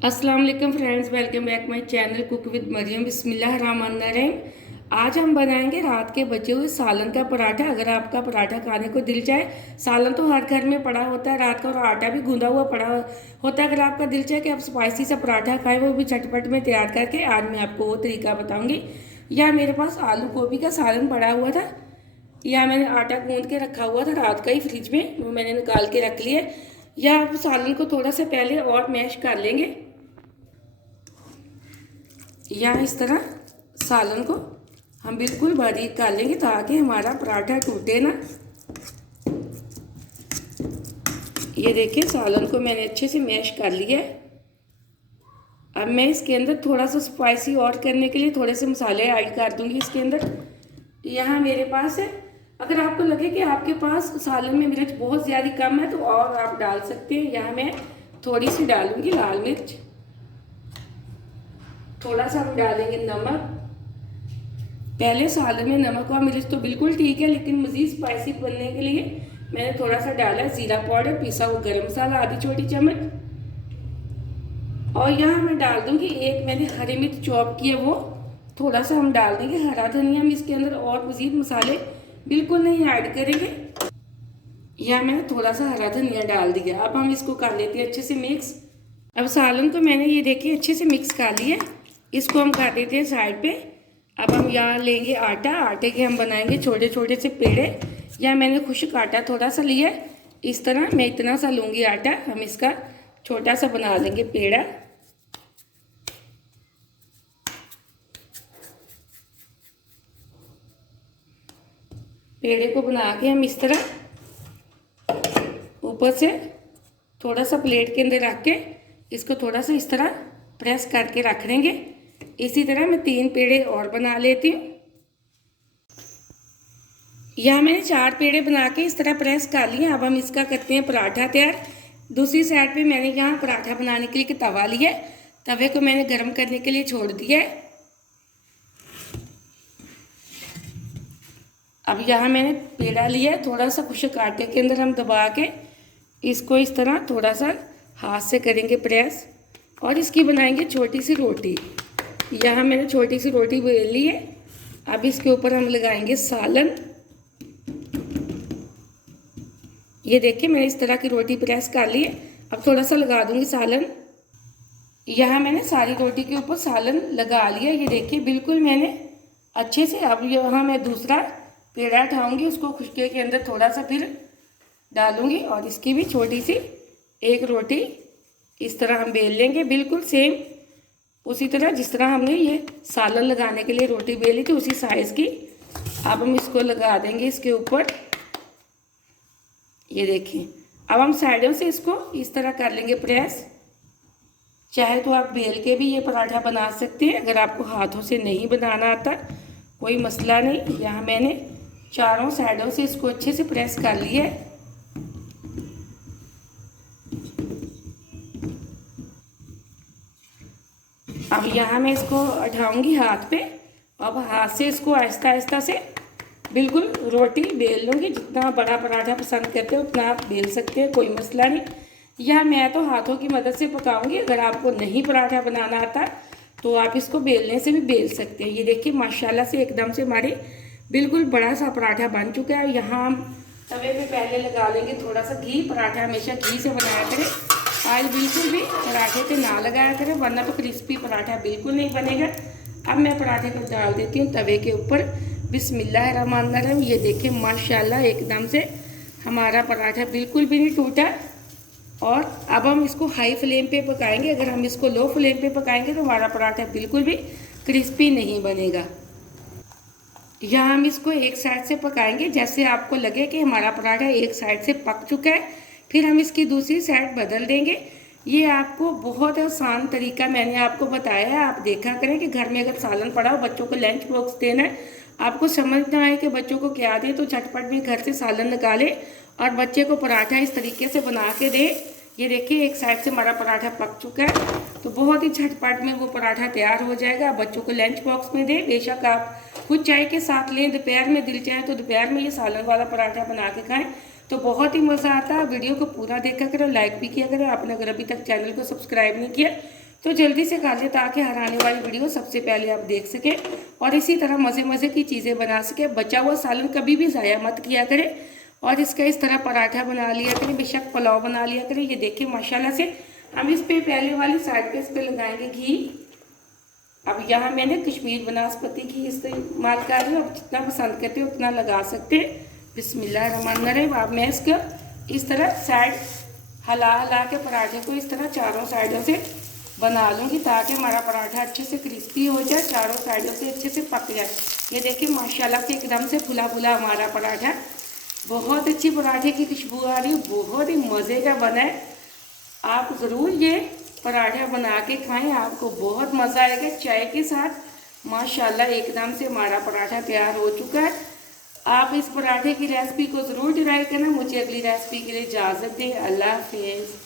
अस्सलाम वालेकुम friends, welcome back my channel cook with Mariam. बिस्मिल्लाहिर्रहमानिर्रहीम। आज हम बनाएंगे रात के बचे हुए सालन का पराठा। अगर आपका पराठा खाने को दिल चाहे, सालन तो हर घर में पड़ा होता है रात का, और आटा भी गूंदा हुआ पड़ा होता है। अगर आपका दिल चाहे कि आप स्पाइसी सा पराठा खाएं, वो भी झटपट में तैयार करके, आज मैं आपको वो तरीका बताऊँगी। या मेरे पास आलू गोभी का सालन पड़ा हुआ था, या मैंने आटा गूंद के रखा हुआ था रात का ही फ्रिज में, वो मैंने निकाल के रख लिया। या आप सालन को थोड़ा सा पहले और मैश कर लेंगे, या इस तरह सालन को हम बिल्कुल बारीक कर लेंगे ताकि हमारा पराठा टूटे ना। ये देखिए, सालन को मैंने अच्छे से मैश कर लिया है। अब मैं इसके अंदर थोड़ा सा स्पाइसी और करने के लिए थोड़े से मसाले ऐड कर दूंगी इसके अंदर। यहाँ मेरे पास है, अगर आपको लगे कि आपके पास सालन में मिर्च बहुत ज़्यादा कम है तो और आप डाल सकते हैं। यहाँ मैं थोड़ी सी डालूंगी लाल मिर्च, थोड़ा सा हम डालेंगे नमक। पहले सालन में नमक और मिर्च तो बिल्कुल ठीक है, लेकिन मज़ीद स्पाइसी बनने के लिए मैंने थोड़ा सा डाला ज़ीरा पाउडर, पिसा हुआ गरम मसाला आधी छोटी चम्मच। और यहाँ मैं डाल दूँगी एक मैंने हरी मिर्च चॉप की है, वो थोड़ा सा हम डाल देंगे। हरा धनिया हम इसके अंदर और मज़ीद मसाले बिल्कुल नहीं ऐड करेंगे। यहाँ मैंने थोड़ा सा हरा धनिया डाल दिया। अब हम इसको कर लेते हैं अच्छे से मिक्स। अब सालन को मैंने ये देखिए अच्छे से मिक्स कर लिया, इसको हम कर देते हैं साइड पे। अब हम यहाँ लेंगे आटा, आटे के हम बनाएंगे छोटे छोटे से पेड़े। या मैंने खुश्क आटा थोड़ा सा लिया, इस तरह मैं इतना सा लूँगी आटा, हम इसका छोटा सा बना देंगे पेड़ा। पेड़े को बना के हम इस तरह ऊपर से थोड़ा सा प्लेट के अंदर रख के इसको थोड़ा सा इस तरह प्रेस करके रख देंगे। इसी तरह मैं 3 पेड़े और बना लेती हूँ। यहाँ मैंने 4 पेड़े बना के इस तरह प्रेस कर लिए। अब हम इसका करते हैं पराठा तैयार। दूसरी साइड पे मैंने यहाँ पराठा बनाने के लिए एक तवा लिया, तवे को मैंने गर्म करने के लिए छोड़ दिया है। अब यहाँ मैंने पेड़ा लिया, थोड़ा सा खुश्क आटे के अंदर हम दबा के इसको इस तरह थोड़ा सा हाथ से करेंगे प्रेस, और इसकी बनाएंगे छोटी सी रोटी। यहाँ मैंने छोटी सी रोटी बेल ली है। अब इसके ऊपर हम लगाएंगे सालन। ये देखिए, मैंने इस तरह की रोटी प्रेस कर ली है। अब थोड़ा सा लगा दूंगी सालन। यहाँ मैंने सारी रोटी के ऊपर सालन लगा लिया। ये देखिए बिल्कुल मैंने अच्छे से। अब यहाँ मैं दूसरा पेड़ा उठाऊंगी, उसको खुश्के के अंदर थोड़ा सा फिर डालूंगी, और इसकी भी छोटी सी एक रोटी इस तरह हम बेल लेंगे, बिल्कुल सेम उसी तरह जिस तरह हमने ये सालन लगाने के लिए रोटी बेली थी, उसी साइज़ की। अब हम इसको लगा देंगे इसके ऊपर। ये देखिए, अब हम साइडों से इसको इस तरह कर लेंगे प्रेस। चाहे तो आप बेल के भी ये पराठा बना सकते हैं, अगर आपको हाथों से नहीं बनाना आता कोई मसला नहीं। यहाँ मैंने चारों साइडों से इसको अच्छे से प्रेस कर लिया है। अब यहाँ मैं इसको उठाऊंगी हाथ पे। अब हाथ से इसको आहिस्ता आहिस्ता से बिल्कुल रोटी बेल लूँगी। जितना बड़ा पराठा पसंद करते हो उतना आप बेल सकते हैं, कोई मसला नहीं। या मैं तो हाथों की मदद से पकाऊंगी, अगर आपको नहीं पराठा बनाना आता तो आप इसको बेलने से भी बेल सकते हैं। ये देखिए माशाल्लाह से एकदम से हमारी बिल्कुल बड़ा सा पराठा बन चुका है। यहाँ हम तवे पे पहले लगा लेंगे थोड़ा सा घी। पराठा हमेशा घी से बनाया करें, ऑयल बिल्कुल भी पराठे पे ना लगाया करें, वरना तो क्रिस्पी पराठा बिल्कुल नहीं बनेगा। अब मैं पराठे को डाल देती हूँ तवे के ऊपर। बिस्मिल्लाहिर्रहमानिर्रहीम। ये देखिए माशाल्लाह एकदम से हमारा पराठा बिल्कुल भी नहीं टूटा। और अब हम इसको हाई फ्लेम पे पकाएंगे। अगर हम इसको लो फ्लेम पे पकाएंगे तो हमारा पराठा बिल्कुल भी क्रिस्पी नहीं बनेगा। यहाँ हम इसको एक साइड से पकाएंगे, जैसे आपको लगे कि हमारा पराठा एक साइड से पक चुका है, फिर हम इसकी दूसरी साइड बदल देंगे। ये आपको बहुत आसान तरीका मैंने आपको बताया है। आप देखा करें कि घर में अगर सालन पड़ा हो, बच्चों को लंच बॉक्स देना है, आपको समझ ना आए कि बच्चों को क्या दें, तो झटपट में घर से सालन निकालें और बच्चे को पराठा इस तरीके से बना के दें। ये देखिए एक साइड से हमारा पराठा पक चुका है, तो बहुत ही झटपट में वो पराठा तैयार हो जाएगा। बच्चों को लंच बॉक्स में दें। बेशक आप खुद चाय के साथ लें, दोपहर में दिल चाहे तो दोपहर में ये सालन वाला पराठा बना के खाएं, तो बहुत ही मज़ा आता है। वीडियो को पूरा देखा करें, लाइक भी किया करें। आपने अगर अभी तक चैनल को सब्सक्राइब नहीं किया तो जल्दी से कर लें ताकि हर आने वाली वीडियो सबसे पहले आप देख सकें और इसी तरह मज़े मज़े की चीज़ें बना सकें। बचा हुआ सालन कभी भी ज़ाया मत किया करें और इसका इस तरह पराठा बना लिया करें, बेशक पुलाव बना लिया करें। ये देखिए माशाल्लाह से हम इस पे पहले वाली साइड पे इस पे लगाएंगे घी। अब यहाँ मैंने कश्मीर बनास्पति घी इस्तेमाल कर रही हूँ, अब जितना पसंद करते हो उतना लगा सकते हैं। बिस्मिल्लाहिर्रहमानिर्रहीम। अब मैं इसको इस तरह साइड हिला हिला के पराठे को इस तरह चारों साइडों से बना लूँगी ताकि हमारा पराठा अच्छे से क्रिस्पी हो जाए, चारों साइडों से अच्छे से पक जाए। ये देखिए माशाल्लाह से एकदम से फुला फुला हमारा पराठा, बहुत अच्छी पराठे की खुशबू आ रही है, बहुत ही मज़े का बना है। आप ज़रूर ये पराठा बना के खाएं, आपको बहुत मज़ा आएगा चाय के साथ। माशाल्लाह एकदम से हमारा पराठा तैयार हो चुका है। आप इस पराठे की रेसिपी को ज़रूर ट्राई करना। मुझे अगली रेसिपी के लिए इजाज़त दें। अल्लाह हाफिज़।